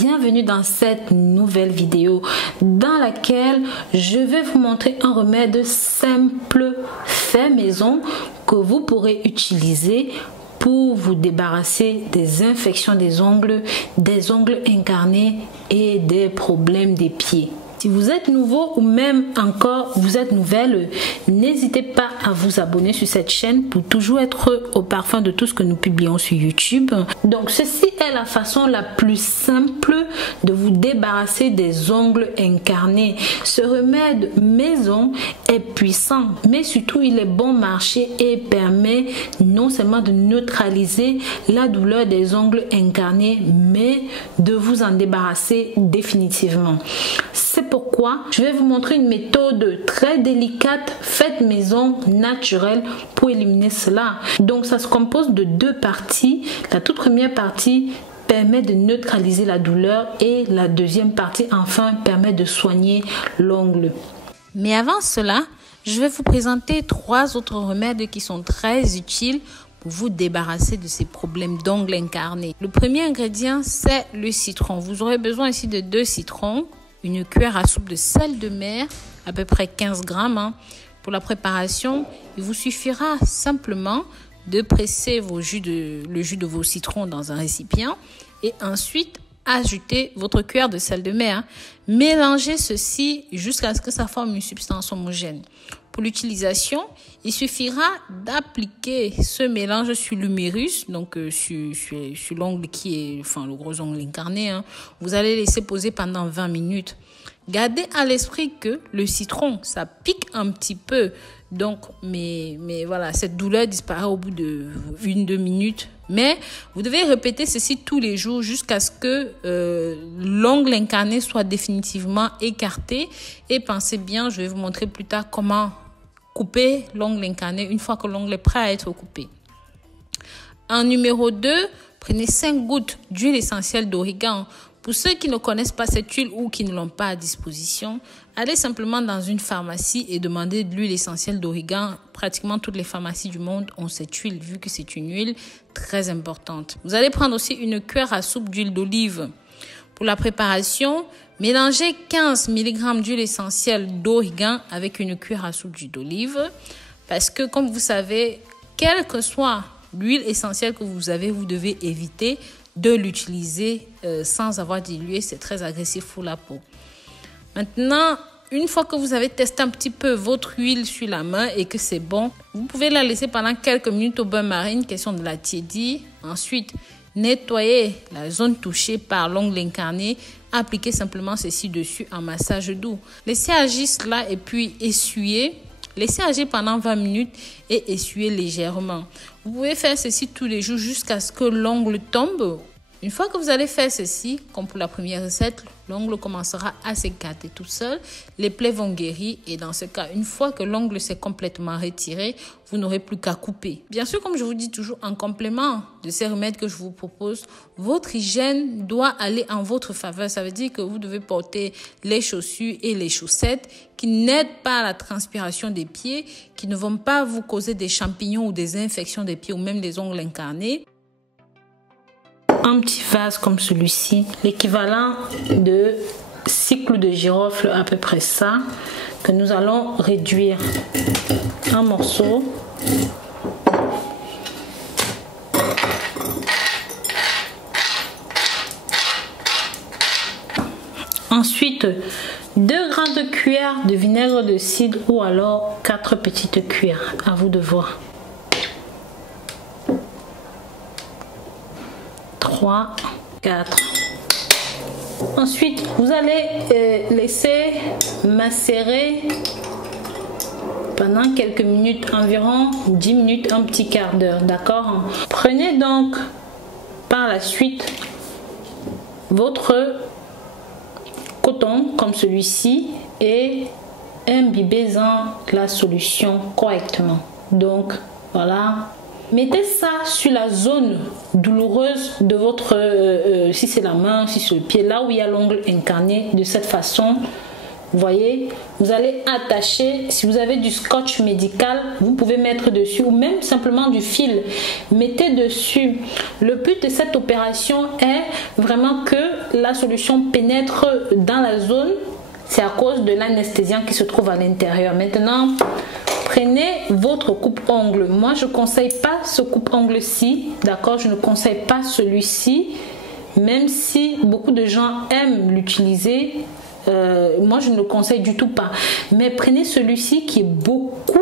bienvenue dans cette nouvelle vidéo dans laquelle je vais vous montrer un remède simple fait maison que vous pourrez utiliser pour vous débarrasser des infections des ongles incarnés et des problèmes des pieds. Si vous êtes nouveau ou même encore vous êtes nouvelle, n'hésitez pas à vous abonner sur cette chaîne pour toujours être au parfum de tout ce que nous publions sur YouTube. Donc ceci est la façon la plus simple de vous débarrasser des ongles incarnés. Ce remède maison est puissant, mais surtout il est bon marché et permet non seulement de neutraliser la douleur des ongles incarnés, mais de vous en débarrasser définitivement. C'est pourquoi je vais vous montrer une méthode très délicate, faite maison, naturelle, pour éliminer cela. Donc ça se compose de deux parties. La toute première partie permet de neutraliser la douleur et la deuxième partie enfin permet de soigner l'ongle. Mais avant cela, je vais vous présenter trois autres remèdes qui sont très utiles pour vous débarrasser de ces problèmes d'ongles incarnés. Le premier ingrédient, c'est le citron. Vous aurez besoin ici de 2 citrons, une cuillère à soupe de sel de mer, à peu près 15 grammes. Pour la préparation, il vous suffira simplement de presser le jus de vos citrons dans un récipient et ensuite ajouter votre cuillère de sel de mer. Mélangez ceci jusqu'à ce que ça forme une substance homogène. Pour l'utilisation, il suffira d'appliquer ce mélange sur l'humérus, donc sur l'ongle qui est, le gros ongle incarné. Vous allez laisser poser pendant 20 minutes. Gardez à l'esprit que le citron, ça pique un petit peu. Donc, mais voilà, cette douleur disparaît au bout de 1-2 minutes. Mais vous devez répéter ceci tous les jours jusqu'à ce que l'ongle incarné soit définitivement écarté. Et pensez bien, je vais vous montrer plus tard comment couper l'ongle incarné une fois que l'ongle est prêt à être coupé. En numéro 2, prenez 5 gouttes d'huile essentielle d'origan. Pour ceux qui ne connaissent pas cette huile ou qui ne l'ont pas à disposition, allez simplement dans une pharmacie et demandez de l'huile essentielle d'origan. Pratiquement toutes les pharmacies du monde ont cette huile, vu que c'est une huile très importante. Vous allez prendre aussi une cuillère à soupe d'huile d'olive. Pour la préparation, mélangez 15 mg d'huile essentielle d'origan avec une cuillère à soupe d'huile d'olive. Parce que, comme vous savez, quelle que soit l'huile essentielle que vous avez, vous devez éviter de l'utiliser sans avoir dilué. C'est très agressif pour la peau. Maintenant, une fois que vous avez testé un petit peu votre huile sur la main et que c'est bon, vous pouvez la laisser pendant quelques minutes au bain-marie, question de la tiédir. Ensuite, nettoyez la zone touchée par l'ongle incarné. Appliquez simplement ceci dessus en massage doux. Laissez agir cela et puis essuyez. Laissez agir pendant 20 minutes et essuyez légèrement. Vous pouvez faire ceci tous les jours jusqu'à ce que l'ongle tombe. Une fois que vous allez faire ceci, comme pour la première recette, l'ongle commencera à s'écarter tout seul. Les plaies vont guérir et dans ce cas, une fois que l'ongle s'est complètement retiré, vous n'aurez plus qu'à couper. Bien sûr, comme je vous dis toujours, en complément de ces remèdes que je vous propose, votre hygiène doit aller en votre faveur. Ça veut dire que vous devez porter les chaussures et les chaussettes qui n'aident pas à la transpiration des pieds, qui ne vont pas vous causer des champignons ou des infections des pieds ou même des ongles incarnés. Un petit vase comme celui-ci, l'équivalent de 6 clous de girofle, à peu près ça, que nous allons réduire en morceaux. Ensuite, 2 grandes cuillères de vinaigre de cidre ou alors 4 petites cuillères, à vous de voir. 3, 4. Ensuite, vous allez laisser macérer pendant quelques minutes, environ 10 minutes, un petit quart d'heure, d'accord? Prenez donc par la suite votre coton comme celui-ci et imbibez-en la solution correctement. Donc, voilà. Mettez ça sur la zone douloureuse de votre, si c'est la main, si c'est le pied, là où il y a l'ongle incarné. De cette façon, Vous voyez, vous allez attacher, si vous avez du scotch médical, vous pouvez mettre dessus ou même simplement du fil. Mettez dessus. Le but de cette opération est vraiment que la solution pénètre dans la zone. C'est à cause de l'anesthésiant qui se trouve à l'intérieur. Maintenant, prenez votre coupe-ongle. Moi, je ne conseille pas ce coupe-ongle-ci. D'accord? Je ne conseille pas celui-ci. Même si beaucoup de gens aiment l'utiliser, moi, je ne le conseille du tout pas. Mais prenez celui-ci qui est beaucoup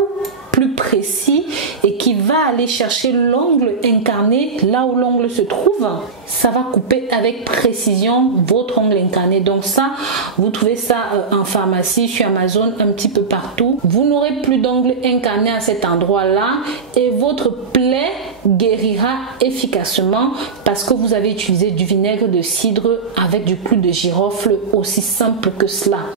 plus précis et qui va aller chercher l'ongle incarné là où l'ongle se trouve. Ça va couper avec précision votre ongle incarné. Donc ça, vous trouvez ça en pharmacie, sur Amazon, un petit peu partout. Vous n'aurez plus d'ongle incarné à cet endroit-là et votre plaie guérira efficacement parce que vous avez utilisé du vinaigre de cidre avec du clou de girofle, aussi simple que cela.